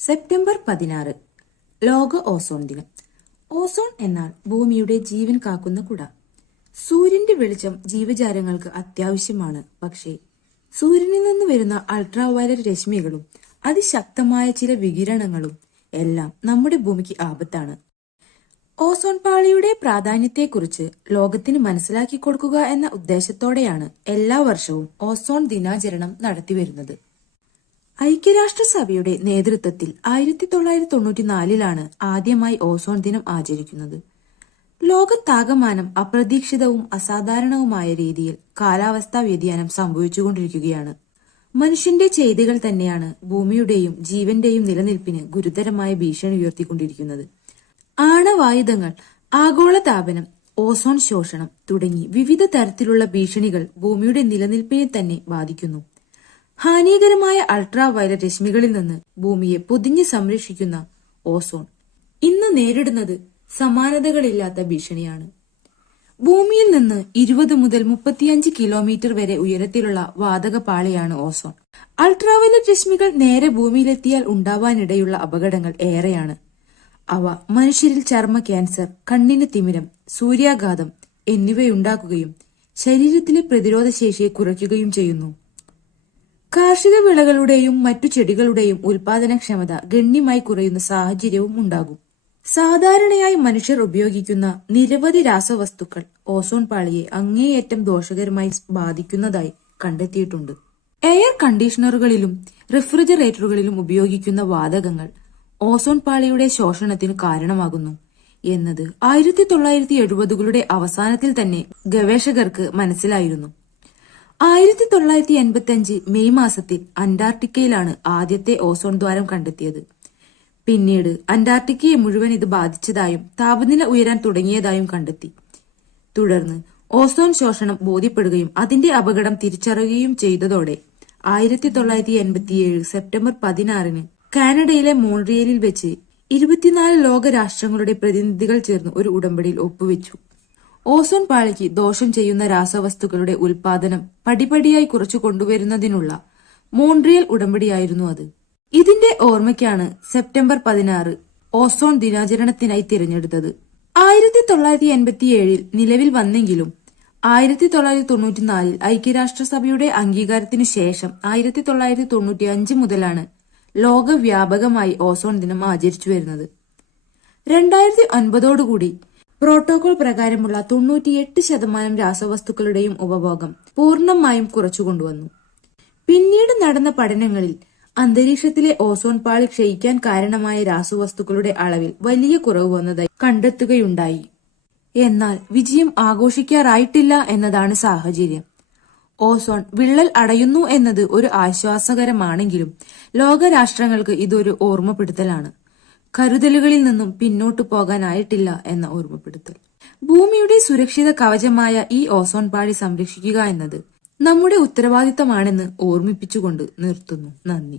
September 16 ലോക ozone ദിനം. Ozone എന്നാൽ ഭൂമിയുടെ ജീവൻ കാക്കുന്ന കുട. സൂര്യന്റെ വെളിച്ചം ജീവജാലങ്ങൾക്ക് അത്യാവശ്യമാണ്. പക്ഷേ സൂര്യനിൽ നിന്ന് വരുന്ന അൾട്രാവയലറ്റ് രശ്മികളും അതിശക്തമായ ചില വികിരണങ്ങളും എല്ലാം നമ്മുടെ ഭൂമിക്ക് ആപത്താണ്. ഓസോൺ പാളിയുടെ പ്രാധാന്യത്തെക്കുറിച്ച് ലോകത്തിന് മനസ്സിലാക്കി കൊടുക്കുക എന്ന ഉദ്ദേശത്തോടെയാണ് എല്ലാ വർഷവും ഓസോൺ ദിനാചരണം നടത്തിവരുന്നത്. ഐക്യരാഷ്ട്രസഭയുടെ നേതൃത്വത്തിൽ 1994 ആദ്യമായി ഓസോൺ ദിനം ആചരിക്കുന്നത്. ലോകത്താകമാനം അപ്രതീക്ഷിതവും അസാധാരണവുമായ രീതിയിൽ കാലാവസ്ഥാ വ്യതിയാനം സംഭവിച്ചുകൊണ്ടിരിക്കുകയാണ്. മനുഷ്യന്റെ ചെയ്തികൾ തന്നെയാണ് ഭൂമിയുടെയും ജീവന്റെയും നിലനിൽപ്പിന് ഗുരുതരമായ ഭീഷണി ഉയർത്തിക്കൊണ്ടിരിക്കുന്നത്. ആണവായുധങ്ങൾ, ആഗോളതാപനം, ഓസോൺ ശോഷണം തുടങ്ങി വിവിധ തരത്തിലുള്ള ഭീഷണികൾ ഭൂമിയുടെ നിലനിൽപ്പിനെ തന്നെ ബാധിക്കുന്നു. ഹാനികരമായ അൾട്രാവയലറ്റ് രശ്മികളിൽ നിന്ന് ഭൂമിയെ പൊതിഞ്ഞ് സംരക്ഷിക്കുന്ന ഓസോൺ ഇന്ന് നേരിടുന്നത് സമാനതകളില്ലാത്ത ഭീഷണിയാണ്. ഭൂമിയിൽ നിന്ന് 20 മുതൽ 35 കിലോമീറ്റർ വരെ ഉയരത്തിലുള്ള വാതക പാളിയാണ് ഓസോൺ. അൾട്രാവയലറ്റ് രശ്മികൾ നേരെ ഭൂമിയിലെത്തിയാൽ ഉണ്ടാവാനിടയുള്ള അപകടങ്ങൾ ഏറെയാണ്. അവ മനുഷ്യരിൽ ചർമ്മ ക്യാൻസർ, കണ്ണിന് തിമിരം, സൂര്യാഘാതം എന്നിവയുണ്ടാക്കുകയും ശരീരത്തിലെ പ്രതിരോധ ശേഷിയെ കുറയ്ക്കുകയും ചെയ്യുന്നു. കാർഷിക വിളകളുടെയും മറ്റു ചെടികളുടെയും ഉൽപാദനക്ഷമത ഗണ്യമായി കുറയുന്ന സാഹചര്യവും ഉണ്ടാകും. സാധാരണയായി മനുഷ്യർ ഉപയോഗിക്കുന്ന നിരവധി രാസവസ്തുക്കൾ ഓസോൺ പാളിയെ അങ്ങേയറ്റം ദോഷകരമായി ബാധിക്കുന്നതായി കണ്ടെത്തിയിട്ടുണ്ട്. എയർ കണ്ടീഷണറുകളിലും റെഫ്രിജറേറ്ററുകളിലും ഉപയോഗിക്കുന്ന വാതകങ്ങൾ ഓസോൺ പാളിയുടെ ശോഷണത്തിന് കാരണമാകുന്നു എന്നത് 1970കളുടെ അവസാനത്തിൽ തന്നെ ഗവേഷകർക്ക് മനസ്സിലായിരുന്നു. 1985 മെയ് മാസത്തിൽ അന്റാർട്ടിക്കയിലാണ് ആദ്യത്തെ ഓസോൺ ദ്വാരം കണ്ടെത്തിയത്. പിന്നീട് അന്റാർട്ടിക്കയെ മുഴുവൻ ഇത് ബാധിച്ചതായും താപനില ഉയരാൻ തുടങ്ങിയതായും കണ്ടെത്തി. തുടർന്ന് ഓസോൺ ശോഷണം ബോധ്യപ്പെടുകയും അതിന്റെ അപകടം തിരിച്ചറിയുകയും ചെയ്തതോടെ 1987 സെപ്റ്റംബർ 16 കാനഡയിലെ മോൺട്രിയലിൽ വെച്ച് 24 ലോകരാഷ്ട്രങ്ങളുടെ പ്രതിനിധികൾ ചേർന്ന് ഒരു ഉടമ്പടിയിൽ ഒപ്പുവെച്ചു. ഓസോൺ പാളിക്ക് ദോഷം ചെയ്യുന്ന രാസവസ്തുക്കളുടെ ഉൽപാദനം പടിപടിയായി കുറച്ചു കൊണ്ടുവരുന്നതിനുള്ള മോൺട്രിയൽ ഉടമ്പടിയായിരുന്നു അത്. ഇതിന്റെ ഓർമ്മയ്ക്കാണ് സെപ്റ്റംബർ 16 ഓസോൺ ദിനാചരണത്തിനായി തിരഞ്ഞെടുത്തത്. 1987 നിലവിൽ വന്നെങ്കിലും 1994 ഐക്യരാഷ്ട്രസഭയുടെ അംഗീകാരത്തിനു ശേഷം 1995 മുതലാണ് ലോകവ്യാപകമായി ഓസോൺ ദിനം ആചരിച്ചു വരുന്നത്. 2009 പ്രോട്ടോകോൾ പ്രകാരമുള്ള 98% രാസവസ്തുക്കളുടെയും ഉപഭോഗം പൂർണ്ണമായും കുറച്ചുകൊണ്ടുവന്നു. പിന്നീട് നടന്ന പഠനങ്ങളിൽ അന്തരീക്ഷത്തിലെ ഓസോൺ പാളി ക്ഷയിക്കാൻ കാരണമായ രാസവസ്തുക്കളുടെ അളവിൽ വലിയ കുറവ് വന്നതായി കണ്ടെത്തുകയുണ്ടായി. എന്നാൽ വിജയം ആഘോഷിക്കാറായിട്ടില്ല എന്നതാണ് സാഹചര്യം. ഓസോൺ വിള്ളൽ അടയുന്നു എന്നത് ഒരു ആശ്വാസകരമാണെങ്കിലും ലോകരാഷ്ട്രങ്ങൾക്ക് ഇതൊരു ഓർമ്മപ്പെടുത്തലാണ്. കരുതലുകളിൽ നിന്നും പിന്നോട്ടു പോകാനായിട്ടില്ല എന്ന ഓർമ്മപ്പെടുത്തൽ. ഭൂമിയുടെ സുരക്ഷിത കവചമായ ഈ ഓസോൺ പാളി സംരക്ഷിക്കുക എന്നത് നമ്മുടെ ഉത്തരവാദിത്തമാണെന്ന് ഓർമ്മിപ്പിച്ചുകൊണ്ട് നിർത്തുന്നു. നന്ദി.